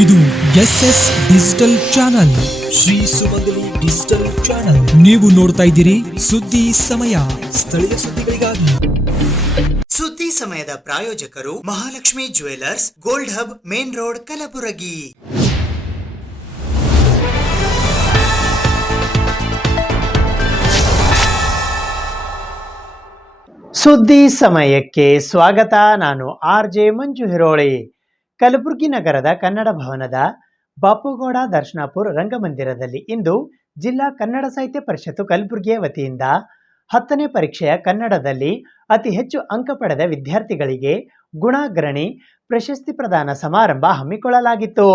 ಇದು SS digital channel, Shri ಸುಮಂಗಲಿ digital channel. ನೀವು ನೋಡ್ತಾ ಇದ್ದೀರಿ ಸುದ್ದಿ ಸಮಯ, ಸ್ಥಳೀಯ ಸುದ್ದಿಗಳಿಗಾಗಿ. ಸುದ್ದಿ ಸಮಯದ ಪ್ರಾಯೋಜಕರು Mahalakshmi jewellers, gold hub, main road, Kalaburagi. ಸುದ್ದಿ ಸಮಯಕ್ಕೆ ಸ್ವಾಗತ. ನಾನು RJ ಮಂಜು ಹಿರೋಳಿ. ಕಲಬುರಗಿ ನಗರದ ಕನ್ನಡ ಭವನದ ಬಾಪುಗೌಡ ದರ್ಶನಾಪುರ ರಂಗಮಂದಿರದಲ್ಲಿ ಇಂದು ಜಿಲ್ಲಾ ಕನ್ನಡ ಸಾಹಿತ್ಯ ಪರಿಷತ್ತು ಕಲಬುರಗಿಯ ವತಿಯಿಂದ 10ನೇ ಪರೀಕ್ಷೆಯ ಕನ್ನಡದಲ್ಲಿ ಅತಿ ಹೆಚ್ಚು ಅಂಕ ಪಡೆದ ವಿದ್ಯಾರ್ಥಿಗಳಿಗೆ ಗುಣಾಗ್ರಣಿ ಪ್ರಶಸ್ತಿ ಪ್ರದಾನ ಸಮಾರಂಭ ಹಮ್ಮಿಕೊಳ್ಳಲಾಗಿತ್ತು.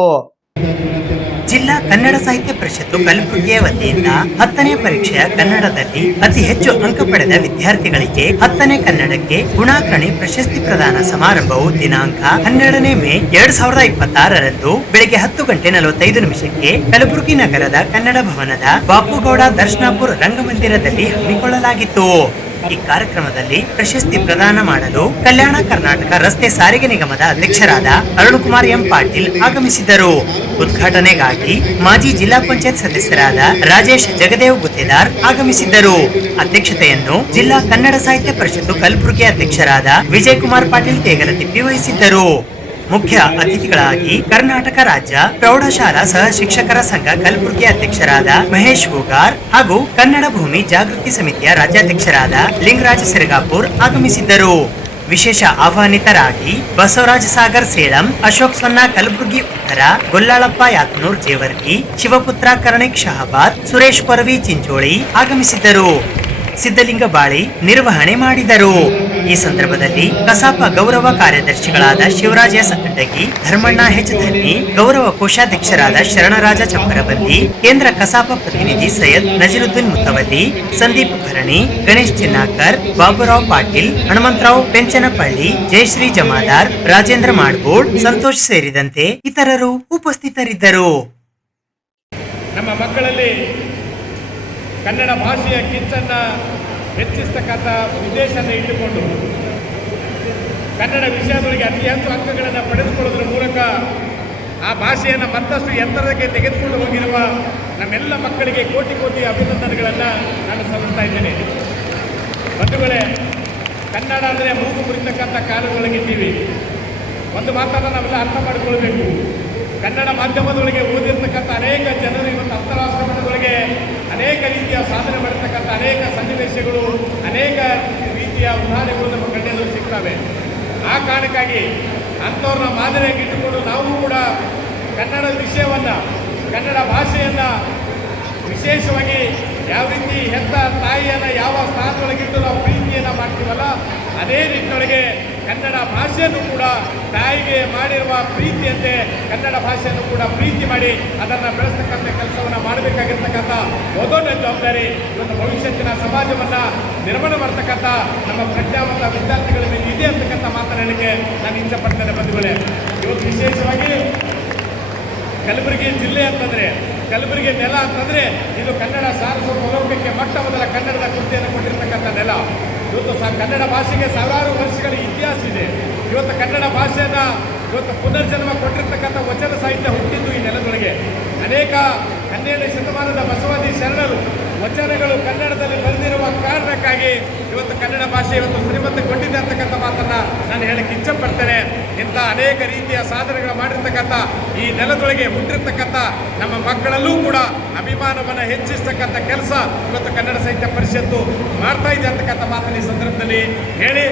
ಜಿಲ್ಲಾ ಕನ್ನಡ ಸಾಹಿತ್ಯ ಪರಿಷತ್ತು ಕಲಬುರಗಿಯ ವತಿಯಿಂದ 10ನೇ ಪರೀಕ್ಷೆಯ ಕನ್ನಡದಲ್ಲಿ ಅತಿ ಹೆಚ್ಚು ಅಂಕ ಪಡೆದ ವಿದ್ಯಾರ್ಥಿಗಳಿಗೆ 10ನೇ ಕನ್ನಡಕ್ಕೆ ಗುಣಾಗ್ರಣಿ ಪ್ರಶಸ್ತಿ ಪ್ರದಾನ ಸಮಾರಂಭವು ದಿನಾಂಕ 12ನೇ ಮೇ 2026ರಂದು ಬೆಳಗ್ಗೆ 10:45 ಕಲಬುರಗಿ ನಗರದ ಕನ್ನಡ ಭವನದ ಬಾಪುಗೌಡ ದರ್ಶನಾಪುರ ರಂಗಮಂದಿರದಲ್ಲಿ ಹಮ್ಮಿಕೊಳ್ಳಲಾಗಿತ್ತು. ಈ ಕಾರ್ಯಕ್ರಮದಲ್ಲಿ ಪ್ರಶಸ್ತಿ ಪ್ರದಾನ ಮಾಡಲು ಕಲ್ಯಾಣ ಕರ್ನಾಟಕ ರಸ್ತೆ ಸಾರಿಗೆ ನಿಗಮದ ಅಧ್ಯಕ್ಷರಾದ ಅರುಣಕುಮಾರ್ ಎಂ ಪಾಟೀಲ್ ಆಗಮಿಸಿದ್ದರು. ಉದ್ಘಾಟನೆಗಾಗಿ ಮಾಜಿ ಜಿಲ್ಲಾ ಪಂಚಾಯತ್ ಸದಸ್ಯರಾದ ರಾಜೇಶ್ ಜಗದೇವ್ ಗುತ್ತೇದಾರ್ ಆಗಮಿಸಿದ್ದರು. ಅಧ್ಯಕ್ಷತೆಯನ್ನು ಜಿಲ್ಲಾ ಕನ್ನಡ ಸಾಹಿತ್ಯ ಪರಿಷತ್ತು ಕಲಬುರಗಿ ಅಧ್ಯಕ್ಷರಾದ ವಿಜಯ್ ಕುಮಾರ್ ಪಾಟೀಲ್ ತೇಗಲತಿಪ್ಪಿ ವಹಿಸಿದ್ದರು. ಮುಖ್ಯ ಅತಿಥಿಗಳಾಗಿ ಕರ್ನಾಟಕ ರಾಜ್ಯ ಪ್ರೌಢಶಾಲಾ ಸಹ ಶಿಕ್ಷಕರ ಸಂಘ ಕಲಬುರಗಿ ಅಧ್ಯಕ್ಷರಾದ ಮಹೇಶ್ ಹೂಗಾರ್ ಹಾಗೂ ಕನ್ನಡ ಭೂಮಿ ಜಾಗೃತಿ ಸಮಿತಿಯ ರಾಜ್ಯಾಧ್ಯಕ್ಷರಾದ ಲಿಂಗರಾಜ್ ಸಿರಗಾಪುರ್ ಆಗಮಿಸಿದ್ದರು. ವಿಶೇಷ ಆಹ್ವಾನಿತರಾಗಿ ಬಸವರಾಜ್ ಸಾಗರ್ ಸೇಳಂ, ಅಶೋಕ್ ಸೊನ್ನ ಕಲಬುರಗಿ ಉತ್ತರ, ಗೊಲ್ಲಾಳಪ್ಪ ಯಾತ್ನೂರ್ ಜೇವರ್ಗಿ, ಶಿವಪುತ್ರ ಕರ್ಣಿಕ್ ಶಹಾಬಾದ್, ಸುರೇಶ್ ಕೊರವಿ ಚಿಂಚೋಳಿ ಆಗಮಿಸಿದ್ದರು. ಸಿದ್ದಲಿಂಗ ಬಾಳಿ ನಿರ್ವಹಣೆ ಮಾಡಿದರು. ಈ ಸಂದರ್ಭದಲ್ಲಿ ಕಸಾಪ ಗೌರವ ಕಾರ್ಯದರ್ಶಿಗಳಾದ ಶಿವರಾಜ ಎಸ್ ಅಂಡಗಿ, ಧರ್ಮಣ್ಣ ಹೆಚ್ ಧನ್ನಿ, ಗೌರವ ಕೋಶಾಧ್ಯಕ್ಷರಾದ ಶರಣರಾಜ ಚಪ್ಪರಬಂದಿ, ಕೇಂದ್ರ ಕಸಾಪ ಪ್ರತಿನಿಧಿ ಸೈಯದ್ ನಜರುದ್ದೀನ್ ಮುತ್ತವಲ್ಲಿ, ಸಂದೀಪ್ ಭರಣಿ, ಗಣೇಶ್ ಚಿನ್ನಾಕರ್, ಬಾಬುರಾವ್ ಪಾಟೀಲ್, ಹನುಮಂತರಾವ್ ಪೆಂಚನಪಳ್ಳಿ, ಜಯಶ್ರೀ ಜಮಾದಾರ್, ರಾಜೇಂದ್ರ ಮಾಡ್ಗೋಡ್, ಸಂತೋಷ್ ಸೇರಿದಂತೆ ಇತರರು ಉಪಸ್ಥಿತರಿದ್ದರು. ನಮ್ಮ ಮಕ್ಕಳಲ್ಲಿ ಕನ್ನಡ ಭಾಷೆಯ ಕಿಚ್ಚನ್ನು ಹೆಚ್ಚಿಸ್ತಕ್ಕಂಥ ಉದ್ದೇಶವನ್ನು ಇಟ್ಟುಕೊಂಡು ಕನ್ನಡ ವಿಷಯದೊಳಗೆ ಅತಿ ಹೆಚ್ಚು ಅಂಕಗಳನ್ನು ಪಡೆದುಕೊಳ್ಳೋದ್ರ ಮೂಲಕ ಆ ಭಾಷೆಯನ್ನು ಮತ್ತಷ್ಟು ಎತ್ತರಕ್ಕೆ ತೆಗೆದುಕೊಂಡು ಹೋಗಿರುವ ನಮ್ಮೆಲ್ಲ ಮಕ್ಕಳಿಗೆ ಕೋಟಿ ಕೋಟಿ ಅಭಿನಂದನೆಗಳನ್ನು ನಾನು ಸಲ್ಲಿಸ್ತಾ ಇದ್ದೇನೆ. ಬಂಧುಗಳೇ, ಕನ್ನಡ ಅಂದರೆ ಮೂಗು ಮುರಿತಕ್ಕಂಥ ಕಾಲದೊಳಗಿದ್ದೀವಿ. ಒಂದು ಮಾತನ್ನು ನಾವೆಲ್ಲ ಅರ್ಥ ಮಾಡಿಕೊಳ್ಬೇಕು. ಕನ್ನಡ ಮಾಧ್ಯಮದೊಳಗೆ ಓದಿರ್ತಕ್ಕಂಥ ಅನೇಕ ಜನರು ಇವತ್ತು ಅಂತಾರಾಷ್ಟ್ರೀಯ ಮಟ್ಟದೊಳಗೆ ಅನೇಕ ರೀತಿಯ ಸಾಧನೆ ಮಾಡಿರ್ತಕ್ಕಂಥ ಅನೇಕ ಸನ್ನಿವೇಶಗಳು, ಅನೇಕ ರೀತಿಯ ಉದಾಹರಣೆಗಳು ನಮ್ಮ ಕಣ್ಣೆಲ್ಲೂ ಸಿಗ್ತವೆ. ಆ ಕಾರಣಕ್ಕಾಗಿ ಅಂಥವ್ರನ್ನ ಮಾದರಿಯಾಗಿ ಇಟ್ಟುಕೊಂಡು ನಾವು ಕೂಡ ಕನ್ನಡ ವಿಷಯವನ್ನು, ಕನ್ನಡ ಭಾಷೆಯನ್ನು ವಿಶೇಷವಾಗಿ ಯಾವ ರೀತಿ ಹೆತ್ತ ತಾಯಿಯನ್ನು ಯಾವ ಸ್ಥಾನದೊಳಗಿಟ್ಟು ನಾವು ಪ್ರೀತಿಯನ್ನು ಮಾಡ್ತೀವಲ್ಲ, ಅದೇ ನಿಟ್ಟಿನೊಳಗೆ ಕನ್ನಡ ಭಾಷೆಯನ್ನು ಕೂಡ ತಾಯಿಗೆ ಮಾಡಿರುವ ಪ್ರೀತಿಯಂತೆ ಕನ್ನಡ ಭಾಷೆಯನ್ನು ಕೂಡ ಪ್ರೀತಿ ಮಾಡಿ ಅದನ್ನು ಬೆಳೆಸ್ತಕ್ಕಂಥ ಕೆಲಸವನ್ನು ಮಾಡಬೇಕಾಗಿರ್ತಕ್ಕಂಥ ದೊಡ್ಡ ಜವಾಬ್ದಾರಿ ಇವತ್ತು ಭವಿಷ್ಯತ್ತಿನ ಸಮಾಜವನ್ನು ನಿರ್ಮಾಣ ಮಾಡ್ತಕ್ಕಂಥ ನಮ್ಮ ಪ್ರಜ್ಞಾವಂತ ವಿದ್ಯಾರ್ಥಿಗಳ ಮೇಲೆ ಇದೆ ಅಂತಕ್ಕಂಥ ಮಾತನಾಡಲಿಕ್ಕೆ ನಾನು ಇಚ್ಛೆಪಡ್ತೇನೆ. ಬಂಧುಗಳೇ, ಇವತ್ತು ವಿಶೇಷವಾಗಿ ಕಲಬುರಗಿ ಜಿಲ್ಲೆ ಅಂತಂದರೆ, ಕಲಬುರಗಿ ನೆಲ ಅಂತಂದರೆ ಇದು ಕನ್ನಡ ಸಾರ್ವಭೌಮಕ್ಕೆ ಮೊಟ್ಟ ಮೊದಲ ಕನ್ನಡದ ಕೃತಿಯನ್ನು ಕೊಟ್ಟಿರ್ತಕ್ಕಂಥ ನೆಲ. ಇವತ್ತು ಕನ್ನಡ ಭಾಷೆಗೆ ಸಾವಿರಾರು ವರ್ಷಗಳ ಇತಿಹಾಸ ಇದೆ. ಇವತ್ತು ಕನ್ನಡ ಭಾಷೆಯನ್ನು ಇವತ್ತು ಪುನರ್ಜನ್ಮ ಕೊಟ್ಟಿರ್ತಕ್ಕಂಥ ವಚನ ಸಾಹಿತ್ಯ ಹುಟ್ಟಿದ್ದು ಈ ನೆಲದೊಳಗೆ. ಅನೇಕ 12ನೇ ಶತಮಾನದ ಬಸವಾದಿ ಶರಣರು ವಚನಗಳು ಕನ್ನಡದಲ್ಲಿ ಬರೆದಿರುವ ಕಾರಣಕ್ಕಾಗಿ ಇವತ್ತು ಕನ್ನಡ ಭಾಷೆ ಇವತ್ತು ಶ್ರೀಮಂತಗೊಂಡಿದೆ ಅಂತಕ್ಕಂಥ ಮಾತನ್ನು ನಾನು ಹೇಳಕ್ಕೆ ಇಚ್ಛೆಪಡ್ತೇನೆ. ಇಂಥ ಅನೇಕ ರೀತಿಯ ಸಾಧನೆಗಳು ಮಾಡಿರ್ತಕ್ಕಂಥ ಈ ನೆಲದೊಳಗೆ ಹುಟ್ಟಿರ್ತಕ್ಕಂಥ ನಮ್ಮ ಮಕ್ಕಳಲ್ಲೂ ಕೂಡ ಅಭಿಮಾನವನ್ನು ಹೆಚ್ಚಿಸ್ತಕ್ಕಂಥ ಕೆಲಸ ಇವತ್ತು ಕನ್ನಡ ಸಾಹಿತ್ಯ ಪರಿಷತ್ತು ಮಾಡ್ತಾ ಇದೆ ಅಂತಕ್ಕಂಥ ಮಾತನ್ನು ಈ ಸಂದರ್ಭದಲ್ಲಿ ಹೇಳಿ,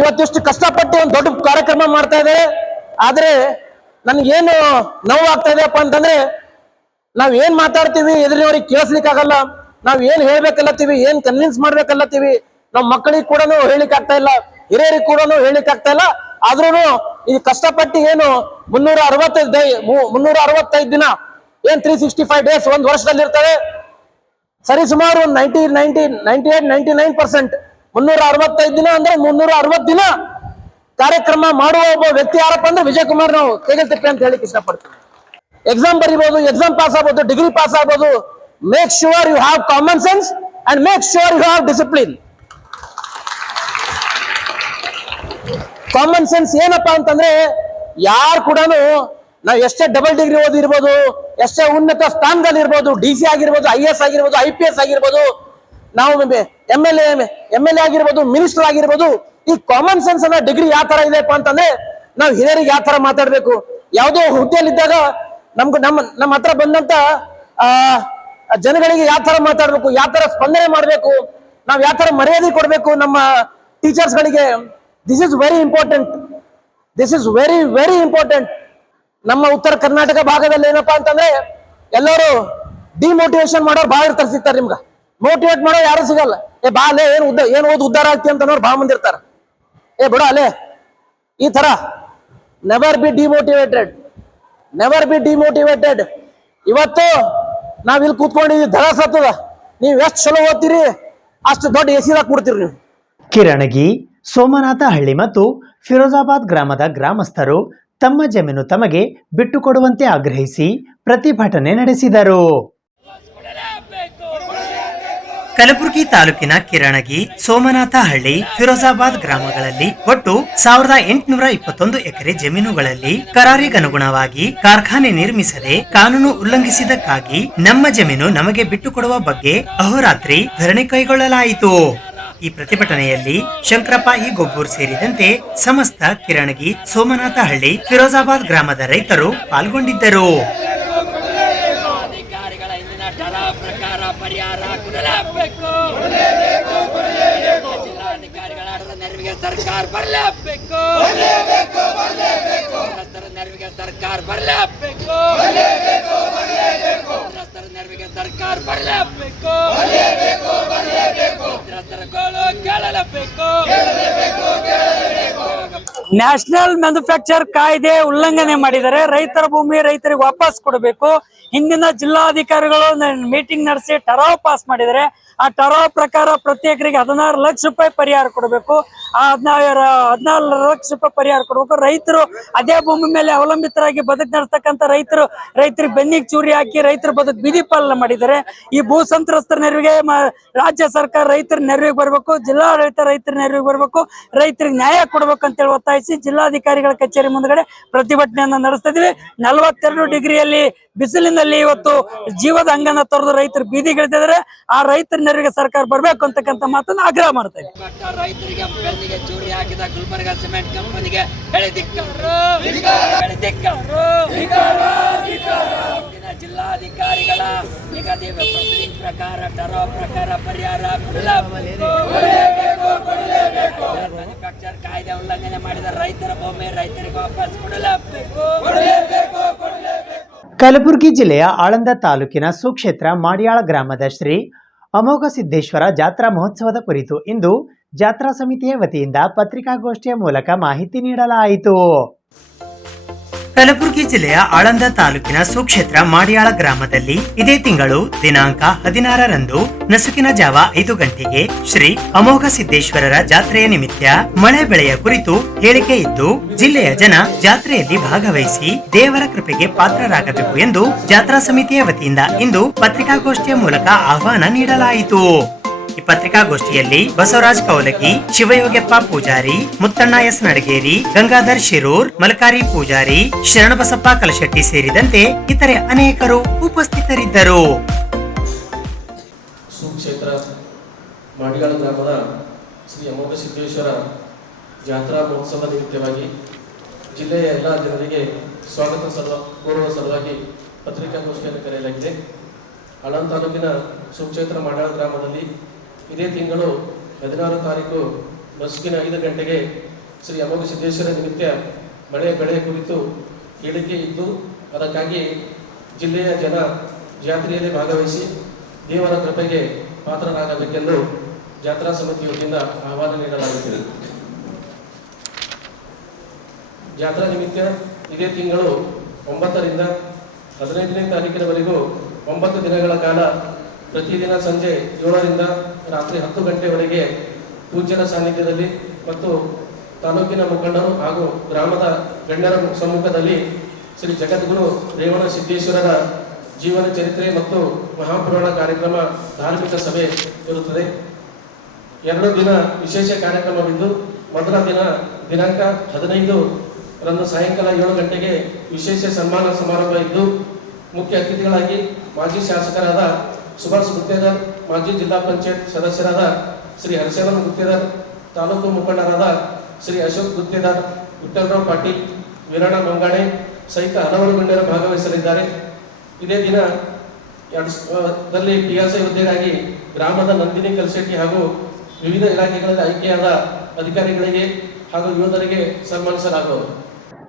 ಇವತ್ತಿಷ್ಟು ಕಷ್ಟಪಟ್ಟು ಒಂದು ದೊಡ್ಡ ಕಾರ್ಯಕ್ರಮ ಮಾಡ್ತಾ ಇದೆ. ಆದ್ರೆ ನನ್ಗೇನು ನೋವಾಗ್ತಾ ಇದೆಯಪ್ಪ ಅಂತಂದ್ರೆ, ನಾವ್ ಏನ್ ಮಾತಾಡ್ತೀವಿ ಎದುರಿನವ್ರಿಗೆ ಕೇಳಿಸ್ಲಿಕ್ಕಾಗಲ್ಲ. ನಾವ್ ಏನ್ ಹೇಳ್ಬೇಕಲ್ಲತ್ತೀವಿ, ಏನ್ ಕನ್ವಿನ್ಸ್ ಮಾಡ್ಬೇಕಲ್ಲತ್ತೀವಿ, ನಾವ್ ಮಕ್ಕಳಿಗೆ ಕೂಡ ಹೇಳಿಕ್ ಆಗ್ತಾ ಇಲ್ಲ, ಹಿರಿಯರಿಗೆ ಕೂಡ ಹೇಳಿಕ್ ಆಗ್ತಾ ಇಲ್ಲ. ಆದ್ರೂ ಇದು ಕಷ್ಟಪಟ್ಟು ಏನು 365 ದಿನ ಏನ್ 365 ಡೇಸ್ ಒಂದ್ ವರ್ಷದಲ್ಲಿ ಇರ್ತವೆ. ಸರಿ ಸುಮಾರು 99% 365 ದಿನ ಅಂದ್ರೆ 360 ದಿನ ಕಾರ್ಯಕ್ರಮ ಮಾಡುವ ಒಬ್ಬ ವ್ಯಕ್ತಿ ಯಾರಪ್ಪ ಅಂದ್ರೆ ವಿಜಯ್ ಕುಮಾರ್ ನಾವು ತೇಗಲ್ತಿಪ್ಪೆ ಅಂತ ಹೇಳಿಕ್ ಇಷ್ಟಪಡ್ತೀವಿ. ಎಕ್ಸಾಮ್ ಬರೀಬಹುದು, ಎಕ್ಸಾಮ್ ಪಾಸ್ ಆಗ್ಬೋದು, ಡಿಗ್ರಿ ಪಾಸ್ ಆಗ್ಬೋದು. Make sure you have common sense and make sure you have discipline. Common sense ಏನಪ್ಪಾ ಅಂತಂದ್ರೆ, ಯಾರು ಕೂಡ ನಾವು ಎಷ್ಟೇ ಡಬಲ್ ಡಿಗ್ರಿ ಓದಿರ್ಬೋದು, ಎಷ್ಟೇ ಉನ್ನತ ಸ್ಥಾನದಲ್ಲಿ ಇರ್ಬೋದು, DC ಆಗಿರ್ಬೋದು, IAS ಆಗಿರ್ಬೋದು, IPS ಆಗಿರ್ಬೋದು, ನಾವು MLA ಆಗಿರ್ಬೋದು, ಮಿನಿಸ್ಟರ್ ಆಗಿರ್ಬೋದು, ಈ ಕಾಮನ್ ಸೆನ್ಸ್ ಅನ್ನೋ ಡಿಗ್ರಿ ಯಾವ ತರ ಇದೆಪ್ಪ ಅಂತಂದ್ರೆ ನಾವು ಹಿರಿಯರಿಗೆ ಯಾವ ತರ ಮಾತಾಡ್ಬೇಕು, ಯಾವುದೋ ಹುದ್ದೆಯಲ್ಲಿದ್ದಾಗ ನಮ್ಮ ಹತ್ರ ಬಂದಂತ ಜನಗಳಿಗೆ ಯಾವ ತರ ಮಾತಾಡ್ಬೇಕು, ಯಾವ ತರ ಸ್ಪಂದನೆ ಮಾಡ್ಬೇಕು, ನಾವ್ ಯಾವ ತರ ಮರ್ಯಾದೆ ಕೊಡ್ಬೇಕು ನಮ್ಮ ಟೀಚರ್ಸ್ ಗಳಿಗೆ. This is very important. This is very very important. ನಮ್ಮ ಉತ್ತರ ಕರ್ನಾಟಕ ಭಾಗದಲ್ಲಿ ಏನಪ್ಪಾ ಅಂತಂದ್ರೆ ಎಲ್ಲರೂ ಡಿಮೋಟಿವೇಶನ್ ಮಾಡೋರು ಭಾಳ ಇರ್ತಾರೆ, ಸಿಗ್ತಾರೆ. ನಿಮ್ಗೆ ಮೋಟಿವೇಟ್ ಮಾಡೋ ಯಾರು ಸಿಗಲ್ಲ. ಬಾ ಅಲ್ಲೇ ಏನ್ ಓದ್ ಉದ್ದಾರ ಆಗ್ತಿ ಅಂತ ಬಾಳ ಮಂದಿ ಇರ್ತಾರ. ಬಿಡ ಅಲ್ಲೇ ಈ ತರ never be demotivated, never be demotivated. ಇವತ್ತು ನಾವ್ ಇಲ್ಲಿ ಕೂತ್ಕೊಂಡಿದ್ವಿ, ಧಡಸ್ ಹತ್ತದ. ನೀವ್ ಎಷ್ಟು ಚಲೋ ಓದ್ತೀರಿ ಅಷ್ಟು ದೊಡ್ಡ ಎಸಿದಾಗ ಕೂಡ್ತೀರಿ ನೀವು. ಕಿರಣಗಿ, ಸೋಮನಾಥಹಳ್ಳಿ ಮತ್ತು ಫಿರೋಜಾಬಾದ್ ಗ್ರಾಮದ ಗ್ರಾಮಸ್ಥರು ತಮ್ಮ ಜಮೀನು ತಮಗೆ ಬಿಟ್ಟುಕೊಡುವಂತೆ ಆಗ್ರಹಿಸಿ ಪ್ರತಿಭಟನೆ ನಡೆಸಿದರು. ಕಲಬುರಗಿ ತಾಲೂಕಿನ ಕಿರಣಗಿ, ಸೋಮನಾಥಹಳ್ಳಿ, ಫಿರೋಜಾಬಾದ್ ಗ್ರಾಮಗಳಲ್ಲಿ ಒಟ್ಟು 1821 ಎಕರೆ ಜಮೀನುಗಳಲ್ಲಿ ಕರಾರಿಗನುಗುಣವಾಗಿ ಕಾರ್ಖಾನೆ ನಿರ್ಮಿಸದೆ ಕಾನೂನು ಉಲ್ಲಂಘಿಸಿದ್ದಕ್ಕಾಗಿ ನಮ್ಮ ಜಮೀನು ನಮಗೆ ಬಿಟ್ಟುಕೊಡುವ ಬಗ್ಗೆ ಅಹೋರಾತ್ರಿ ಧರಣಿ ಕೈಗೊಳ್ಳಲಾಯಿತು. ಈ ಪ್ರತಿಭಟನೆಯಲ್ಲಿ ಶಂಕರಪ್ಪ ಇ ಗೊಬ್ಬೂರ್ ಸೇರಿದಂತೆ ಸಮಸ್ತ ಕಿರಣಗಿ, ಸೋಮನಾಥಹಳ್ಳಿ, ಫಿರೋಜಾಬಾದ್ ಗ್ರಾಮದ ರೈತರು ಪಾಲ್ಗೊಂಡಿದ್ದರು. ಸರ್ಕಾರ ಬರಲೇಬೇಕು, ನೆರವಿಗೆ ಸರ್ಕಾರ ಬರಲೇಬೇಕು, ನೆರವಿಗೆ ಸರ್ಕಾರ ಬರಲೇಬೇಕು, ಕೇಳಲೇಬೇಕು. ನ್ಯಾಷನಲ್ ಮ್ಯಾನುಫ್ಯಾಕ್ಚರ್ ಕಾಯ್ದೆ ಉಲ್ಲಂಘನೆ ಮಾಡಿದರೆ ರೈತರ ಭೂಮಿ ರೈತರಿಗೆ ವಾಪಸ್ ಕೊಡಬೇಕು. ಹಿಂದಿನ ಜಿಲ್ಲಾಧಿಕಾರಿಗಳು ಮೀಟಿಂಗ್ ನಡೆಸಿ ಟರಾವ್ ಪಾಸ್ ಮಾಡಿದರೆ ಆ ಟರಾವ್ ಪ್ರಕಾರ ಪ್ರತಿ ಎಕರೆಗೆ 16 ಲಕ್ಷ ರೂಪಾಯಿ ಪರಿಹಾರ ಕೊಡಬೇಕು. ಆ 14 ಲಕ್ಷ ರೂಪಾಯಿ ಪರಿಹಾರ ಕೊಡಬೇಕು. ರೈತರು ಅದೇ ಭೂಮಿ ಮೇಲೆ ಅವಲಂಬಿತರಾಗಿ ಬದುಕು ನಡೆಸ್ತಕ್ಕಂಥ ರೈತರಿಗೆ ಬೆನ್ನಿಗೆ ಚೂರಿ ಹಾಕಿ ರೈತರ ಬದುಕು ಬೀದಿ ಪಾಲನೆ ಮಾಡಿದ್ದಾರೆ. ಈ ಭೂ ಸಂತ್ರಸ್ತರ ನೆರವಿಗೆ ರಾಜ್ಯ ಸರ್ಕಾರ ರೈತರ ನೆರವಿಗೆ ಬರಬೇಕು, ಜಿಲ್ಲಾಡಳಿತ ರೈತರ ನೆರವಿಗೆ ಬರಬೇಕು, ರೈತರಿಗೆ ನ್ಯಾಯ ಕೊಡಬೇಕು ಅಂತೇಳಿ ಒತ್ತಾಯಿಸಿ ಜಿಲ್ಲಾಧಿಕಾರಿಗಳ ಕಚೇರಿ ಮುಂದ್ಗಡೆ ಪ್ರತಿಭಟನೆಯನ್ನ ನಡೆಸ್ತಾ ಇದೀವಿ. 42 ಡಿಗ್ರಿಯಲ್ಲಿ ಬಿಸಿಲಿನಲ್ಲಿ ಇವತ್ತು ಜೀವದ ಅಂಗನ ತೊರೆದು ರೈತರು ಬೀದಿಗಿಳಿದಿದ್ದಾರೆ. ಆ ರೈತರ ನೆರವಿಗೆ ಸರ್ಕಾರ ಬರಬೇಕು ಅಂತಕ್ಕಂಥ ಮಾತನ್ನು ಆಗ್ರಹ ಮಾಡ್ತಾ ಇದ್ದೀವಿ. ರೈತರಿಗೆ ಬೆನ್ನಿಗೆ ಚೂರಿ ಹಾಕಿದ ಗುಲ್ಬರ್ಗಾ ಸಿಮೆಂಟ್ ಕಂಪನಿಗೆ ಜಿಲ್ಲಾಧಿಕಾರಿಗಳ ನಿಗದಿ ಪ್ರಕಾರ ಟರಾವ್ ಪ್ರಕಾರ ಪರಿಹಾರ ಮ್ಯಾನುಫ್ಯಾಕ್ಚರ್ ಕಾಯ್ದೆ ಉಲ್ಲಂಘನೆ ಮಾಡಿದ ರೈತರ ಭೂಮಿ ರೈತರಿಗೆ ವಾಪಸ್ ಕೊಡಲೇಬೇಕು. ಕಲಬುರಗಿ ಜಿಲ್ಲೆಯ ಆಳಂದ ತಾಲೂಕಿನ ಸುಕ್ಷೇತ್ರ ಮಾಡಿಯಾಳ ಗ್ರಾಮದ ಶ್ರೀ ಅಮೋಘ ಸಿದ್ದೇಶ್ವರ ಜಾತ್ರಾ ಮಹೋತ್ಸವದ ಕುರಿತು ಇಂದು ಜಾತ್ರಾ ಸಮಿತಿಯ ವತಿಯಿಂದ ಪತ್ರಿಕಾಗೋಷ್ಠಿಯ ಮೂಲಕ ಮಾಹಿತಿ ನೀಡಲಾಯಿತು. ಕಲಬುರಗಿ ಜಿಲ್ಲೆಯ ಆಳಂದ ತಾಲೂಕಿನ ಸುಕ್ಷೇತ್ರ ಮಾಡಿಯಾಳ ಗ್ರಾಮದಲ್ಲಿ ಇದೇ ತಿಂಗಳು ದಿನಾಂಕ 16ರಂದು ನಸುಕಿನ ಜಾವ 5 ಗಂಟೆಗೆ ಶ್ರೀ ಅಮೋಘ ಸಿದ್ದೇಶ್ವರರ ಜಾತ್ರೆಯ ನಿಮಿತ್ತ ಮಳೆ ಬೆಳೆಯ ಕುರಿತು ಹೇಳಿಕೆ ಇದ್ದು ಜಿಲ್ಲೆಯ ಜನ ಜಾತ್ರೆಯಲ್ಲಿ ಭಾಗವಹಿಸಿ ದೇವರ ಕೃಪೆಗೆ ಪಾತ್ರರಾಗಬೇಕು ಎಂದು ಜಾತ್ರಾ ಸಮಿತಿಯ ವತಿಯಿಂದ ಇಂದು ಪತ್ರಿಕಾಗೋಷ್ಠಿಯ ಮೂಲಕ ಆಹ್ವಾನ ನೀಡಲಾಯಿತು. ಈ ಪತ್ರಿಕಾಗೋಷ್ಠಿಯಲ್ಲಿ ಬಸವರಾಜ್ ಕೌಲಗಿ, ಶಿವಯೋಗಪ್ಪ ಪೂಜಾರಿ, ಮುತ್ತಣ್ಣ ಎಸ್ ನಡಗೇರಿ, ಗಂಗಾಧರ್ ಶಿರೂರ್, ಮಲಕಾರಿ ಪೂಜಾರಿ, ಶರಣಬಸಪ್ಪ ಕಲಶೆಟ್ಟಿ ಸೇರಿದಂತೆ ಇತರೆ ಅನೇಕರು ಉಪಸ್ಥಿತರಿದ್ದರು. ಸುಕ್ಷೇತ್ರ ಮಾಡಿಯಾಳ ಗ್ರಾಮದ ಶ್ರೀ ಅಮೋಘ ಸಿದ್ದೇಶ್ವರ ಜಾತ್ರಾ ಮಹೋತ್ಸವದ ನಿಮಿತ್ತವಾಗಿ ಜಿಲ್ಲೆಯ ಎಲ್ಲ ಜನರಿಗೆ ಸ್ವಾಗತ ಕೋರುವ ಸಲುವಾಗಿ ಪತ್ರಿಕಾಗೋಷ್ಠಿಯನ್ನು ಕರೆಯಲಾಗಿದೆ. ಆಳಂದ ತಾಲೂಕಿನ ಸುಕ್ಷೇತ್ರ ಮಾಡಿಯಾಳ ಗ್ರಾಮದಲ್ಲಿ ಇದೇ ತಿಂಗಳು 16 ತಾರೀಕು ನಸುಕಿನ 5 ಗಂಟೆಗೆ ಶ್ರೀ ಅಮೋಘ ಸಿದ್ದೇಶ್ವರ ನಿಮಿತ್ತ ಮಳೆ ಬೆಳೆ ಕುರಿತು ಹೇಳಿಕೆ ಇದ್ದು ಅದಕ್ಕಾಗಿ ಜಿಲ್ಲೆಯ ಜನ ಜಾತ್ರೆಯಲ್ಲಿ ಭಾಗವಹಿಸಿ ದೇವರ ಕೃಪೆಗೆ ಪಾತ್ರರಾಗಬೇಕೆಂದು ಜಾತ್ರಾ ಸಮಿತಿ ವತಿಯಿಂದ ಆಹ್ವಾನ ನೀಡಲಾಗುತ್ತಿದೆ. ಜಾತ್ರಾ ನಿಮಿತ್ತ ಇದೇ ತಿಂಗಳು 9ರಿಂದ 15ನೇ ತಾರೀಕಿನವರೆಗೂ 9 ದಿನಗಳ ಕಾಲ ಪ್ರತಿದಿನ ಸಂಜೆ 7ರಿಂದ ರಾತ್ರಿ 10 ಗಂಟೆವರೆಗೆ ಪೂಜ್ಯರ ಸಾನ್ನಿಧ್ಯದಲ್ಲಿ ಮತ್ತು ತಾಲೂಕಿನ ಮುಖಂಡರು ಹಾಗೂ ಗ್ರಾಮದ ಗಣ್ಯರ ಸಮ್ಮುಖದಲ್ಲಿ ಶ್ರೀ ಜಗದ್ಗುರು ರೇವಣ ಸಿದ್ದೇಶ್ವರರ ಜೀವನ ಚರಿತ್ರೆ ಮತ್ತು ಮಹಾಪುರಾಣ ಕಾರ್ಯಕ್ರಮ ಧಾರ್ಮಿಕ ಸಭೆ ಇರುತ್ತದೆ. 2 ದಿನ ವಿಶೇಷ ಕಾರ್ಯಕ್ರಮವಿದ್ದು ಮೊದಲ ದಿನ ದಿನಾಂಕ 15 ರಂದು ಸಾಯಂಕಾಲ 7 ಗಂಟೆಗೆ ವಿಶೇಷ ಸನ್ಮಾನ ಸಮಾರಂಭ ಇದ್ದು ಮುಖ್ಯ ಅತಿಥಿಗಳಾಗಿ ಮಾಜಿ ಶಾಸಕರಾದ ಸುಭಾಷ್ ಗುತ್ತೇದಾರ್, ಮಾಜಿ ಜಿಲ್ಲಾ ಪಂಚಾಯತ್ ಸದಸ್ಯರಾದ ಶ್ರೀ ಹರ್ಷವರ್ಧನ್ ಗುತ್ತೇದಾರ್, ತಾಲೂಕು ಮುಖಂಡರಾದ ಶ್ರೀ ಅಶೋಕ್ ಗುತ್ತೇದಾರ್, ವಿಠ್ಠಲರಾವ್ ಪಾಟೀಲ್, ವೀರಣ್ಣ ಮಂಗಾಣೆ ಸಹಿತ ಹಲವಾರು ಗಣ್ಯರು ಭಾಗವಹಿಸಲಿದ್ದಾರೆ. ಇದೇ ದಿನ ದಲ್ಲಿ PSI ಹುದ್ದೆಗಾಗಿ ಗ್ರಾಮದ ನಂದಿನಿ ಕಲ್ಶೆಟ್ಟಿ ಹಾಗೂ ವಿವಿಧ ಇಲಾಖೆಗಳಲ್ಲಿ ಆಯ್ಕೆಯಾದ ಅಧಿಕಾರಿಗಳಿಗೆ ಹಾಗೂ ಯೋಧರಿಗೆ ಸನ್ಮಾನಿಸಲಾಗುವುದು.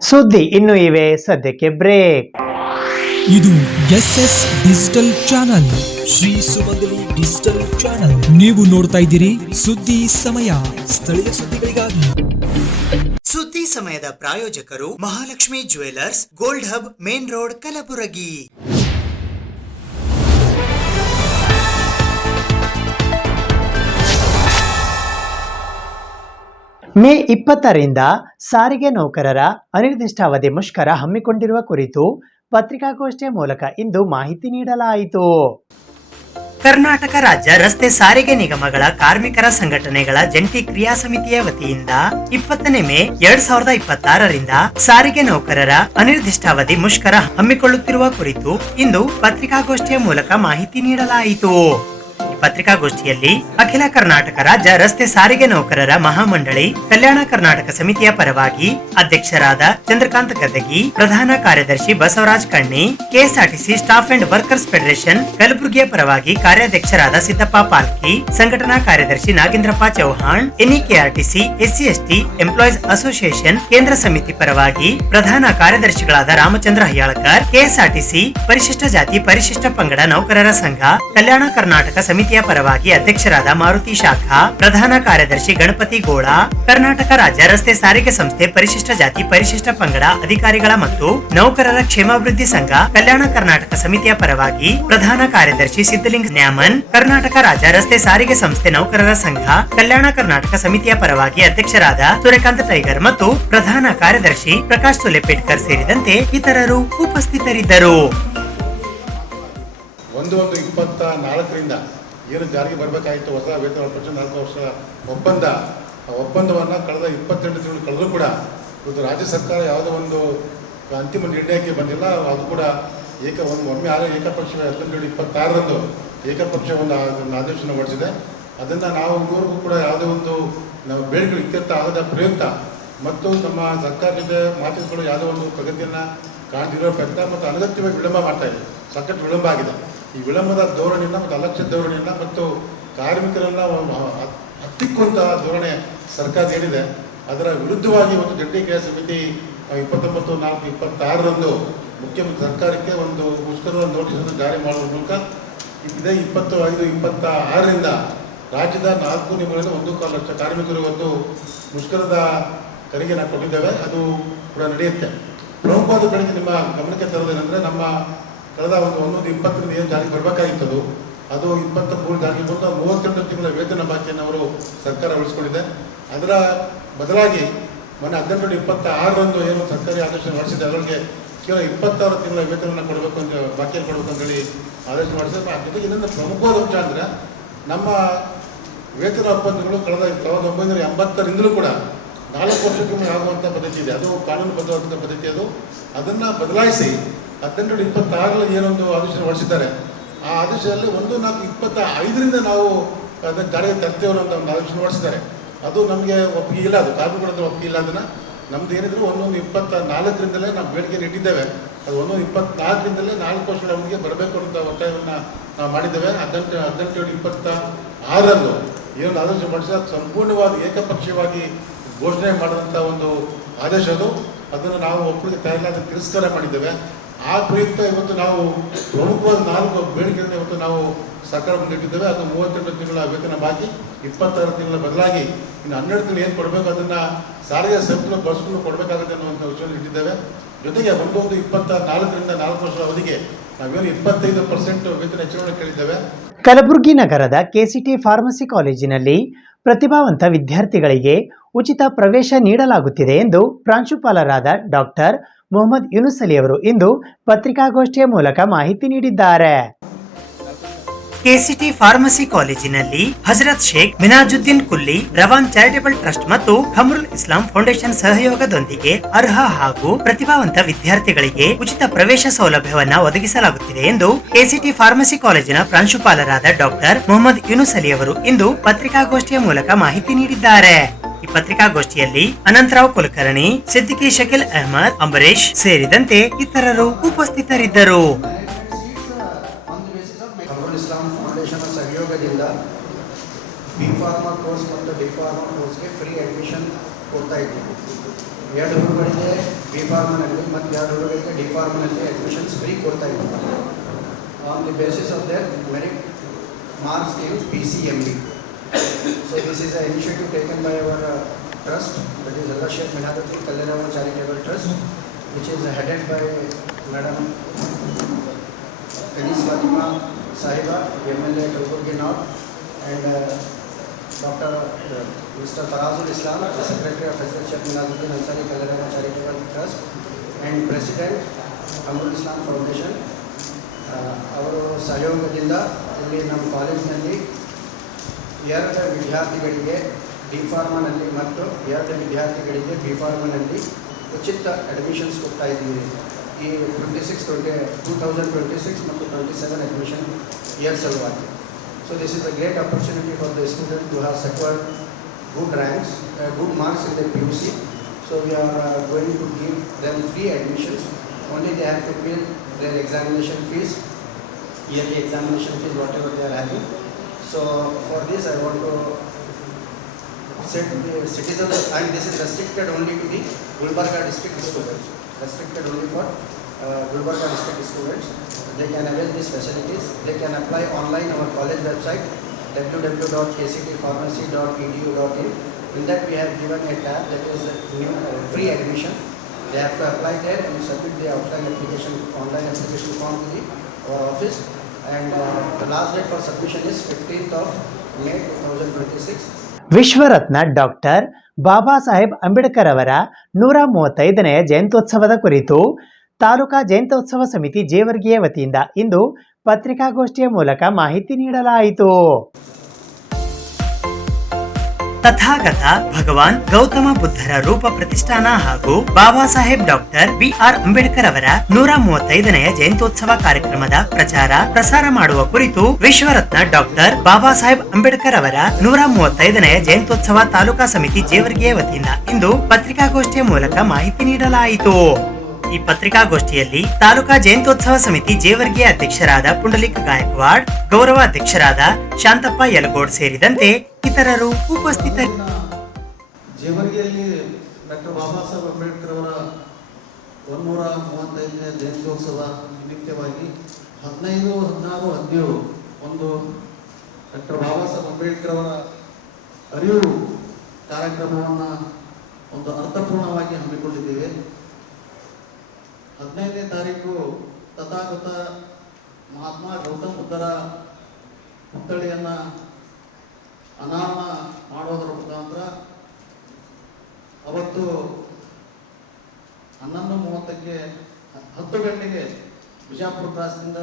ಸುದ್ದಿ ಇನ್ನೂ ಇವೆ, ಸದ್ಯಕ್ಕೆ ಬ್ರೇಕ್. ಇದು SS ಡಿಜಿಟಲ್ ಚಾನಲ್, ಶ್ರೀ ಸುಮಂಗಲಿ ಡಿಜಿಟಲ್ ಚಾನಲ್. ನೀವು ನೋಡ್ತಾ ಇದ್ದೀರಿ ಸುದ್ದಿ ಸಮಯ, ಸ್ಥಳೀಯ ಸುದ್ದಿಗಳಿಗಾಗಿ. ಸುದ್ದಿ ಸಮಯದ ಪ್ರಾಯೋಜಕರು Mahalakshmi jewellers, gold hub, main road, Kalaburagi. May 20ರಿಂದ ಸಾರಿಗೆ ನೌಕರರ ಅನಿರ್ದಿಷ್ಟಾವಧಿ ಮುಷ್ಕರ ಹಮ್ಮಿಕೊಂಡಿರುವ ಕುರಿತು ಪತ್ರಿಕಾಗೋಷ್ಠಿಯ ಮೂಲಕ ಇಂದು ಮಾಹಿತಿ ನೀಡಲಾಯಿತು. ಕರ್ನಾಟಕ ರಾಜ್ಯ ರಸ್ತೆ ಸಾರಿಗೆ ನಿಗಮಗಳ ಕಾರ್ಮಿಕರ ಸಂಘಟನೆಗಳ ಜಂಟಿ ಕ್ರಿಯಾ ಸಮಿತಿಯ ವತಿಯಿಂದ 20ನೇ ಮೇ 2026ರಿಂದ ಸಾರಿಗೆ ನೌಕರರ ಅನಿರ್ದಿಷ್ಟಾವಧಿ ಮುಷ್ಕರ ಹಮ್ಮಿಕೊಳ್ಳುತ್ತಿರುವ ಕುರಿತು ಇಂದು ಪತ್ರಿಕಾಗೋಷ್ಠಿಯ ಮೂಲಕ ಮಾಹಿತಿ ನೀಡಲಾಯಿತು. ಪತ್ರಿಕಾಗೋಷ್ಠಿಯಲ್ಲಿ ಅಖಿಲ ಕರ್ನಾಟಕ ರಾಜ್ಯ ರಸ್ತೆ ಸಾರಿಗೆ ನೌಕರರ ಮಹಾಮಂಡಳಿ ಕಲ್ಯಾಣ ಕರ್ನಾಟಕ ಸಮಿತಿಯ ಪರವಾಗಿ ಅಧ್ಯಕ್ಷರಾದ ಚಂದ್ರಕಾಂತ್ ಗದಗಿ, ಪ್ರಧಾನ ಕಾರ್ಯದರ್ಶಿ Basavaraj Kanni, KSRTC staff and workers federation ಕಲಬುರಗಿಯ ಪರವಾಗಿ ಕಾರ್ಯಾಧ್ಯಕ್ಷರಾದ ಸಿದ್ದಪ್ಪ ಪಾಲ್ಕಿ, ಸಂಘಟನಾ ಕಾರ್ಯದರ್ಶಿ Nagendrappa Chauhan, NEKRTC SC/ST employees association ಕೇಂದ್ರ ಸಮಿತಿ ಪರವಾಗಿ ಪ್ರಧಾನ ಕಾರ್ಯದರ್ಶಿಗಳಾದ ರಾಮಚಂದ್ರ ಹಯ್ಯಾಳ್ಕರ್, ಕೆಎಸ್ಆರ್ಟಿಸಿ ಪರಿಶಿಷ್ಟ ಜಾತಿ ಪರಿಶಿಷ್ಟ ಪಂಗಡ ನೌಕರರ ಸಂಘ ಕಲ್ಯಾಣ ಕರ್ನಾಟಕ ಸಮಿತಿಯ ಪರವಾಗಿ ಅಧ್ಯಕ್ಷರಾದ ಮಾರುತಿ ಶಾಖಾ, ಪ್ರಧಾನ ಕಾರ್ಯದರ್ಶಿ ಗಣಪತಿ ಗೋಳ, ಕರ್ನಾಟಕ ರಾಜ್ಯ ರಸ್ತೆ ಸಾರಿಗೆ ಸಂಸ್ಥೆ ಪರಿಶಿಷ್ಟ ಜಾತಿ ಪರಿಶಿಷ್ಟ ಪಂಗಡ ಅಧಿಕಾರಿಗಳ ಮತ್ತು ನೌಕರರ ಕ್ಷೇಮಾಭಿವೃದ್ಧಿ ಸಂಘ ಕಲ್ಯಾಣ ಕರ್ನಾಟಕ ಸಮಿತಿಯ ಪರವಾಗಿ ಪ್ರಧಾನ ಕಾರ್ಯದರ್ಶಿ ಸಿದ್ದಲಿಂಗ ನ್ಯಾಮನ್, ಕರ್ನಾಟಕ ರಾಜ್ಯ ರಸ್ತೆ ಸಾರಿಗೆ ಸಂಸ್ಥೆ ನೌಕರರ ಸಂಘ ಕಲ್ಯಾಣ ಕರ್ನಾಟಕ ಸಮಿತಿಯ ಪರವಾಗಿ ಅಧ್ಯಕ್ಷರಾದ ಸೂರ್ಯಕಾಂತ್ ಟೈಗರ್ ಮತ್ತು ಪ್ರಧಾನ ಕಾರ್ಯದರ್ಶಿ ಪ್ರಕಾಶ್ ಸುಲೆಪೇಟ್ಕರ್ ಸೇರಿದಂತೆ ಇತರರು ಉಪಸ್ಥಿತರಿದ್ದರು. 1/1/24ರಿಂದ ಏನು ಜಾರಿಗೆ ಬರಬೇಕಾಗಿತ್ತು ಹೊಸ ವೇತನ 4 ವರ್ಷ ಒಪ್ಪಂದ, ಆ ಒಪ್ಪಂದವನ್ನು ಕಳೆದ 28 ತಿಂಗಳು ಕಳೆದರೂ ಕೂಡ ಇವತ್ತು ರಾಜ್ಯ ಸರ್ಕಾರ ಯಾವುದೋ ಒಂದು ಅಂತಿಮ ನಿರ್ಣಯಕ್ಕೆ ಬಂದಿಲ್ಲ. ಅದು ಕೂಡ ಒಮ್ಮೆ ಏಕಪಕ್ಷ 2026ರಂದು ಏಕಪಕ್ಷ ಒಂದು ಆದೇಶವನ್ನು ಹೊರಡಿಸಿದೆ. ಅದನ್ನು ನಾವು ಇದುವರೆಗೂ ಕೂಡ ಯಾವುದೇ ಒಂದು ನಾವು ಬೇಡಿಕೆಗಳು ಇತ್ಯರ್ಥ ಆಗದ ಪ್ರಯುಕ್ತ ಮತ್ತು ನಮ್ಮ ಸರ್ಕಾರ ಜೊತೆ ಮಾತುಕತೆಗಳು ಯಾವುದೋ ಒಂದು ಪ್ರಗತಿಯನ್ನು ಕಾಣ್ತಿರೋ ಪ್ರಯತ್ನ ಮತ್ತು ಅನಗತ್ಯವಾಗಿ ವಿಳಂಬ ಮಾಡ್ತಾ ಇದೆ. ಸಾಕಷ್ಟು ವಿಳಂಬ ಆಗಿದೆ. ಈ ವಿಳಂಬದ ಧೋರಣೆಯಿಂದ ಮತ್ತು ಅಲಕ್ಷ್ಯ ಧೋರಣೆಯಿಂದ ಮತ್ತು ಕಾರ್ಮಿಕರನ್ನು ಹತ್ತಿಕ್ಕುವಂಥ ಧೋರಣೆ ಸರ್ಕಾರ ಏನಿದೆ ಅದರ ವಿರುದ್ಧವಾಗಿ ಒಂದು ಜಂಟಿ ಕ್ರಿಯಾ ಸಮಿತಿ 29/4/26ರಂದು ಮುಖ್ಯಮಂತ್ರಿ ಸರ್ಕಾರಕ್ಕೆ ಒಂದು ಮುಷ್ಕರದ ನೋಟಿಸನ್ನು ಜಾರಿ ಮಾಡುವ ಮೂಲಕ ಇದೇ 25/26ರಿಂದ ರಾಜ್ಯದ 4 ನಿಗಮಗಳಿಂದ 1.25 ಲಕ್ಷ ಕಾರ್ಮಿಕರು ಒಂದು ಮುಷ್ಕರದ ಕರೆಗೆ ನಾವು ಕೊಟ್ಟಿದ್ದೇವೆ. ಅದು ಕೂಡ ನಡೆಯುತ್ತೆ. ಪ್ರಮುಖವಾದ ಬೆಳಗ್ಗೆ ನಿಮ್ಮ ಗಮನಕ್ಕೆ ತರೋದೇನೆಂದರೆ, ನಮ್ಮ ಕಳೆದ 1/20ರಿಂದ ಏನು ಜಾರಿಗೆ ಬರಬೇಕಾಗಿತ್ತು ಅದು 23 ಜಾರಿಗೆ ಬಂದು 32 ತಿಂಗಳ ವೇತನ ಬಾಕಿಯನ್ನು ಅವರು ಸರ್ಕಾರ ಉಳಿಸ್ಕೊಂಡಿದೆ. ಅದರ ಬದಲಾಗಿ ಮೊನ್ನೆ 18/26ರಂದು ಏನು ಸರ್ಕಾರಿ ಆದೇಶ ಹೊರಡಿಸಿದೆ, ಅದರೊಳಗೆ ಕೇವಲ 26 ತಿಂಗಳ ವೇತನವನ್ನು ಕೊಡಬೇಕು ಅಂತ ಬಾಕಿಯನ್ನು ಕೊಡಬೇಕು ಅಂತೇಳಿ ಆದೇಶ ಮಾಡಿಸಿದೆ. ಅದ್ರ ಜೊತೆಗೆ ಇನ್ನೊಂದು ಪ್ರಮುಖವಾದ ಅಂಶ ಅಂದರೆ, ನಮ್ಮ ವೇತನ ಒಪ್ಪಂದಗಳು ಕಳೆದ 1980ರಿಂದಲೂ ಕೂಡ 4 ವರ್ಷಕ್ಕೊಮ್ಮೆ ಆಗುವಂಥ ಪದ್ಧತಿ ಇದೆ. ಅದು ಕಾನೂನುಬದ್ಧವಾದಂಥ ಪದ್ಧತಿ. ಅದನ್ನು ಬದಲಾಯಿಸಿ 18/26ರಲ್ಲಿ ಏನೊಂದು ಆದೇಶ ಹೊರಡಿಸಿದ್ದಾರೆ, ಆ ಆದೇಶದಲ್ಲಿ 1/4/25ರಿಂದ ನಾವು ಅದನ್ನು ಜಾರಿಗೆ ತರ್ತೇವೆ ಅಂತ ಒಂದು ಆದೇಶ ಹೊರಡಿಸಿದ್ದಾರೆ. ಅದು ನಮಗೆ ಒಪ್ಪಿಗೆ ಇಲ್ಲ, ಅದು ಕಾರ್ಮಿಕರದ್ದು ಒಪ್ಪಿಗೆ ಇಲ್ಲ. ಅದನ್ನು ನಮ್ದು ಏನಿದ್ರು 1/24ರಿಂದಲೇ ನಾವು ಬೇಡಿಕೆಯನ್ನು ಇಟ್ಟಿದ್ದೇವೆ. ಅದು 1/24ರಿಂದಲೇ 4 ವರ್ಷಗಳ ಅವಧಿಗೆ ಬರಬೇಕು ಅಂತ ಒತ್ತಾಯವನ್ನು ನಾವು ಮಾಡಿದ್ದೇವೆ. 18/7/26ರಂದು ಏನು ಆದೇಶ ಹೊರಡಿಸಿದ ಸಂಪೂರ್ಣವಾಗಿ ಏಕಪಕ್ಷೀಯವಾಗಿ ಘೋಷಣೆ ಮಾಡಿದಂಥ ಒಂದು ಆದೇಶ ಅದು. ಅದನ್ನು ನಾವು ಒಬ್ಬರಿಗೆ ತಯಾರಿಲ್ಲ ತಿರಸ್ಕಾರ ಮಾಡಿದ್ದೇವೆ. ಆ ಪ್ರಯುಕ್ತ ಇವತ್ತು ನಾವು ಪ್ರಮುಖವಾದ 4 ಬೇಡಿಕೆಗಳನ್ನು ಇವತ್ತು ನಾವು ಸರ್ಕಾರ ಮುಂದಿಟ್ಟಿದ್ದೇವೆ. ಅದು 32 ತಿಂಗಳ ವೇತನ ಬಾಕಿ, 26 ತಿಂಗಳ ಬದಲಾಗಿ ಇನ್ನು 12 ತಿಂಗಳು ಏನು ಕೊಡಬೇಕು ಅದನ್ನು ಸಾರಿಗೆ ಸಂಸ್ಥೆಗಳು ಬಳಸ್ಕೊಂಡು ಕೊಡಬೇಕಾಗುತ್ತೆ ಅನ್ನುವಂಥ ವಿಷಯವನ್ನು ಇಟ್ಟಿದ್ದೇವೆ. ಜೊತೆಗೆ 1/1/24ರಿಂದ 4 ವರ್ಷದ ಅವಧಿಗೆ ನಾವೇನು 25% ವೇತನ ಹೆಚ್ಚಳವನ್ನು ಕೇಳಿದ್ದೇವೆ. ಕಲಬುರಗಿ ನಗರದ KCT ಫಾರ್ಮಸಿ ಕಾಲೇಜಿನಲ್ಲಿ ಪ್ರತಿಭಾವಂತ ವಿದ್ಯಾರ್ಥಿಗಳಿಗೆ ಉಚಿತ ಪ್ರವೇಶ ನೀಡಲಾಗುತ್ತಿದೆ ಎಂದು ಪ್ರಾಂಶುಪಾಲರಾದ ಡಾಕ್ಟರ್ ಮೊಹಮ್ಮದ್ ಯೂನುಸ್ ಅಲಿ ಅವರು ಇಂದು ಪತ್ರಿಕಾಗೋಷ್ಠಿಯ ಮೂಲಕ ಮಾಹಿತಿ ನೀಡಿದ್ದಾರೆ. ಕೆಸಿಟಿ ಫಾರ್ಮಸಿ ಕಾಲೇಜಿನಲ್ಲಿ ಹಜರತ್ ಶೇಖ್ ಮಿನಾಜುದ್ದೀನ್ ಕುಲ್ಲಿ ರವಾನ್ ಚಾರಿಟೇಬಲ್ ಟ್ರಸ್ಟ್ ಮತ್ತು ಖಮ್ರುಲ್ ಇಸ್ಲಾಂ ಫೌಂಡೇಶನ್ ಸಹಯೋಗದೊಂದಿಗೆ ಅರ್ಹ ಹಾಗೂ ಪ್ರತಿಭಾವಂತ ವಿದ್ಯಾರ್ಥಿಗಳಿಗೆ ಉಚಿತ ಪ್ರವೇಶ ಸೌಲಭ್ಯವನ್ನ ಒದಗಿಸಲಾಗುತ್ತಿದೆ ಎಂದು ಕೆಸಿಟಿ ಫಾರ್ಮಸಿ ಕಾಲೇಜಿನ ಪ್ರಾಂಶುಪಾಲರಾದ ಡಾಕ್ಟರ್ ಮೊಹಮ್ಮದ್ ಯೂನುಸ್ ಅಲಿ ಅವರು ಇಂದು ಪತ್ರಿಕಾಗೋಷ್ಠಿಯ ಮೂಲಕ ಮಾಹಿತಿ ನೀಡಿದ್ದಾರೆ. ಈ ಪತ್ರಿಕಾಗೋಷ್ಠಿಯಲ್ಲಿ ಅನಂತರಾವ್ ಕುಲಕರ್ಣಿ, ಸಿದ್ದಿಕಿ ಶಕೀಲ್ ಅಹಮದ್, ಅಂಬರೀಶ್ ಸೇರಿದಂತೆ ಇತರರು ಉಪಸ್ಥಿತರಿದ್ದರು. ಇಸ್ಲಾಂ ಫೌಂಡೇಶನ್ ಸಹಯೋಗದಿಂದ ಬಿ.ಫಾರ್ಮಾ ಕೋರ್ಸ್ ಮತ್ತು ಡಿ.ಫಾರ್ಮಾ ಕೋರ್ಸ್ಗೆ ಫ್ರೀ ಅಡ್ಮಿಷನ್ ಕೊಡ್ತಾ ಇದ್ದೀವಿ. 2 ಹುಡುಗರಿಗೆ ಬಿ.ಫಾರ್ಮಾನಲ್ಲಿ ಮತ್ತು 2 ಹುಡುಗರಿಗೆ ಡಿ.ಫಾರ್ಮಾನಲ್ಲಿ ಅಡ್ಮಿಷನ್ಸ್ ಫ್ರೀ ಕೊಡ್ತಾ ಇದ್ದೀವಿ. On the basis of their merit marks in PCMB. So this is an initiative taken by our trust, that is Hazrat Sheikh Minajuddin Kulli Rawaan Charitable Trust, which is headed by Madam Kanis Fatima Sahiba, MLA Kalburgi North, and Dr. Mr. Farazul Islam, the Secretary of Hazrat Sheikh Minajuddin Kulli Rawaan Charitable Trust, and President Khomrul Islam Foundation. ಅವರು ಸಹಯೋಗದಿಂದ ಇಲ್ಲಿ ನಮ್ಮ ಕಾಲೇಜಿನಲ್ಲಿ 2 ವಿದ್ಯಾರ್ಥಿಗಳಿಗೆ ಡಿ.ಫಾರ್ಮಾನಲ್ಲಿ ಮತ್ತು 2 ವಿದ್ಯಾರ್ಥಿಗಳಿಗೆ ಬಿ.ಫಾರ್ಮಾನಲ್ಲಿ ಉಚಿತ admissions ಕೊಡ್ತಾ ಇದ್ದೀವಿ. ಈ 2026 ಮತ್ತು 27 ಅಡ್ಮಿಷನ್ ಇಯರ್ ಸಲುವಾಗಿ. So this is a great opportunity for the student to have secured good ranks, good marks in the PUC. So we are going to give them free admissions. Only they have to pay their examination fees, yearly examination fees, whatever they are having. So for this I want to set the citizens, and this is restricted only to the Gulbarga district students, restricted only for Gulbarga district students. They can avail these facilities. They can apply online our college website www.kctpharmacy.edu.in. In that we have given a tab that is new free admission. They have to apply there and submit the online application form to our office, and the last date for submission is 15th of May 2026. ವಿಶ್ವರತ್ನ doctor Baba Saheb Ambedkar ಅವರ 135ನೇ ಜಯಂತ್ಯೋತ್ಸವದ ಕುರಿತು ತಾಲೂಕಾ ಜಯಂತ್ಯೋತ್ಸವ ಸಮಿತಿ ಜೇವರ್ಗಿಯ ವತಿಯಿಂದ ಇಂದು ಪತ್ರಿಕಾಗೋಷ್ಠಿಯ ಮೂಲಕ ಮಾಹಿತಿ ನೀಡಲಾಯಿತು. ತಥಾಗತ ಭಗವಾನ್ ಗೌತಮ ಬುದ್ಧರ ರೂಪ ಪ್ರತಿಷ್ಠಾನ ಹಾಗೂ ಬಾಬಾ ಸಾಹೇಬ್ ಡಾಕ್ಟರ್ BR ಅಂಬೇಡ್ಕರ್ ಅವರ 135ನೇ ಜಯಂತ್ಯೋತ್ಸವ ಕಾರ್ಯಕ್ರಮದ ಪ್ರಸಾರ ಮಾಡುವ ಕುರಿತು ವಿಶ್ವರತ್ನ ಡಾಕ್ಟರ್ ಬಾಬಾ ಸಾಹೇಬ್ ಅಂಬೇಡ್ಕರ್ ಅವರ 135ನೇ ಜಯಂತ್ಯೋತ್ಸವ ತಾಲೂಕಾ ಸಮಿತಿ ಜೇವರ್ಗಿಯ ವತಿಯಿಂದ ಇಂದು ಪತ್ರಿಕಾಗೋಷ್ಠಿಯ ಮೂಲಕ ಮಾಹಿತಿ ನೀಡಲಾಯಿತು. ಈ ಪತ್ರಿಕಾಗೋಷ್ಠಿಯಲ್ಲಿ ತಾಲೂಕಾ ಜಯಂತ್ಯೋತ್ಸವ ಸಮಿತಿ ಜೇವರ್ಗಿಯ ಅಧ್ಯಕ್ಷರಾದ ಪುಂಡಲಿಕ್ ಗಾಯಕ್ವಾಡ್, ಗೌರವ ಅಧ್ಯಕ್ಷರಾದ ಶಾಂತಪ್ಪ ಯಲಗೋಡ್ ಸೇರಿದಂತೆ ಇತರರು ಉಪಸ್ಥಿತರಿದ್ದರು. ಜೇವರ್ಗಿಯಲ್ಲಿ ಡಾಕ್ಟರ್ ಬಾಬಾ ಸಾಹೇಬ್ ಅಂಬೇಡ್ಕರ್ ಅವರ 135ನೇ ಜಯಂತ್ಯೋತ್ಸವ ನಿಮಿತ್ತವಾಗಿ 15, 16, 17 ಒಂದು ಡಾಕ್ಟರ್ ಬಾಬಾ ಸಾಹೇಬ್ ಅಂಬೇಡ್ಕರ್ ಅವರ ಅರಿವು ಕಾರ್ಯಕ್ರಮವನ್ನು ಒಂದು ಅರ್ಥಪೂರ್ಣವಾಗಿ ಹಮ್ಮಿಕೊಂಡಿದ್ದೇವೆ. 15ನೇ ತಾರೀಕು ತಥಾಗತ ಮಹಾತ್ಮ ಗೌತಮ್ ಬುದ್ಧರ ಪುತ್ಥಳಿಯನ್ನು ಅನಾವರಣ ಮಾಡೋದರ ಮುಖಾಂತರ ಅವತ್ತು 11:30ಕ್ಕೆ 10 ಗಂಟೆಗೆ ಬಿಜಾಪುರ ಕ್ರಾಸ್ನಿಂದ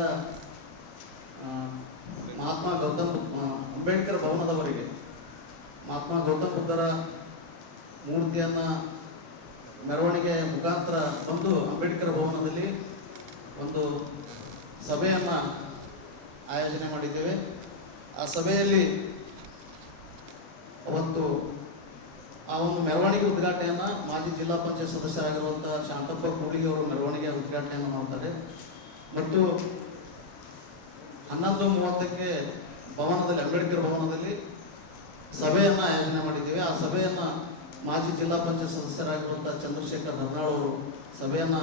ಮಹಾತ್ಮ ಗೌತಮ್ ಅಂಬೇಡ್ಕರ್ ಭವನದವರೆಗೆ ಮಹಾತ್ಮ ಗೌತಮ್ ಬುದ್ಧರ ಮೂರ್ತಿಯನ್ನು ಮೆರವಣಿಗೆ ಮುಖಾಂತರ ಬಂದು ಅಂಬೇಡ್ಕರ್ ಭವನದಲ್ಲಿ ಒಂದು ಸಭೆಯನ್ನು ಆಯೋಜನೆ ಮಾಡಿದ್ದೇವೆ. ಆ ಸಭೆಯಲ್ಲಿ ಅವತ್ತು ಆ ಒಂದು ಮೆರವಣಿಗೆ ಉದ್ಘಾಟನೆಯನ್ನು ಮಾಜಿ ಜಿಲ್ಲಾ ಪಂಚಾಯತ್ ಸದಸ್ಯರಾಗಿರುವಂಥ ಶಾಂತಪ್ಪ ಕೂಡಿಗೆ ಅವರು ಮೆರವಣಿಗೆ ಉದ್ಘಾಟನೆಯನ್ನು ಮಾಡ್ತಾರೆ. ಮತ್ತು 11:30ಕ್ಕೆ ಭವನದಲ್ಲಿ ಅಂಬೇಡ್ಕರ್ ಭವನದಲ್ಲಿ ಸಭೆಯನ್ನು ಆಯೋಜನೆ ಮಾಡಿದ್ದೇವೆ. ಆ ಸಭೆಯನ್ನು ಮಾಜಿ ಜಿಲ್ಲಾ ಪಂಚಾಯತ್ ಸದಸ್ಯರಾಗಿರುವಂಥ ಚಂದ್ರಶೇಖರ್ ಹರ್ನಾಳ್ ಅವರು ಸಭೆಯನ್ನು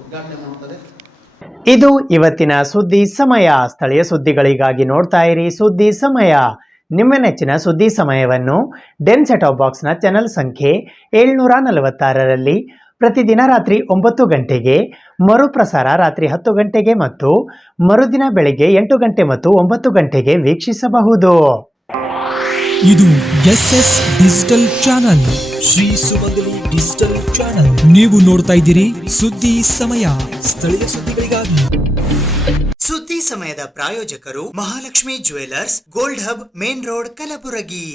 ಉದ್ಘಾಟನೆ ಮಾಡ್ತಾರೆ. ಇದು ಇವತ್ತಿನ ಸುದ್ದಿ ಸಮಯ. ಸ್ಥಳೀಯ ಸುದ್ದಿಗಳಿಗಾಗಿ ನೋಡ್ತಾ ಇರಿ ಸುದ್ದಿ ಸಮಯ. ನಿಮ್ಮ ನೆಚ್ಚಿನ ಸುದ್ದಿ ಸಮಯವನ್ನು ಡೆನ್ ಸೆಟ್ ಆಫ್ ಬಾಕ್ಸ್ನ ಚಾನೆಲ್ ಸಂಖ್ಯೆ 746ರಲ್ಲಿ ಪ್ರತಿದಿನ ರಾತ್ರಿ 9 ಗಂಟೆಗೆ, ಮರುಪ್ರಸಾರ ರಾತ್ರಿ 10 ಗಂಟೆಗೆ ಮತ್ತು ಮರುದಿನ ಬೆಳಗ್ಗೆ 8 ಗಂಟೆ ಮತ್ತು 9 ಗಂಟೆಗೆ ವೀಕ್ಷಿಸಬಹುದು. ಇದು SS ಡಿಜಿಟಲ್ ಚಾನಲ್, ಶ್ರೀ ಸುಮಂಗಲಿ ಡಿಜಿಟಲ್ ಚಾನಲ್. ನೀವು ನೋಡ್ತಾ ಇದ್ದೀರಿ ಸುದ್ದಿ ಸಮಯ, ಸ್ಥಳೀಯ ಸುದ್ದಿಗಳಿಗಾಗಿ. ಸುದ್ದಿ ಸಮಯದ ಪ್ರಾಯೋಜಕರು Mahalakshmi jewellers, gold hub, main road, Kalaburagi.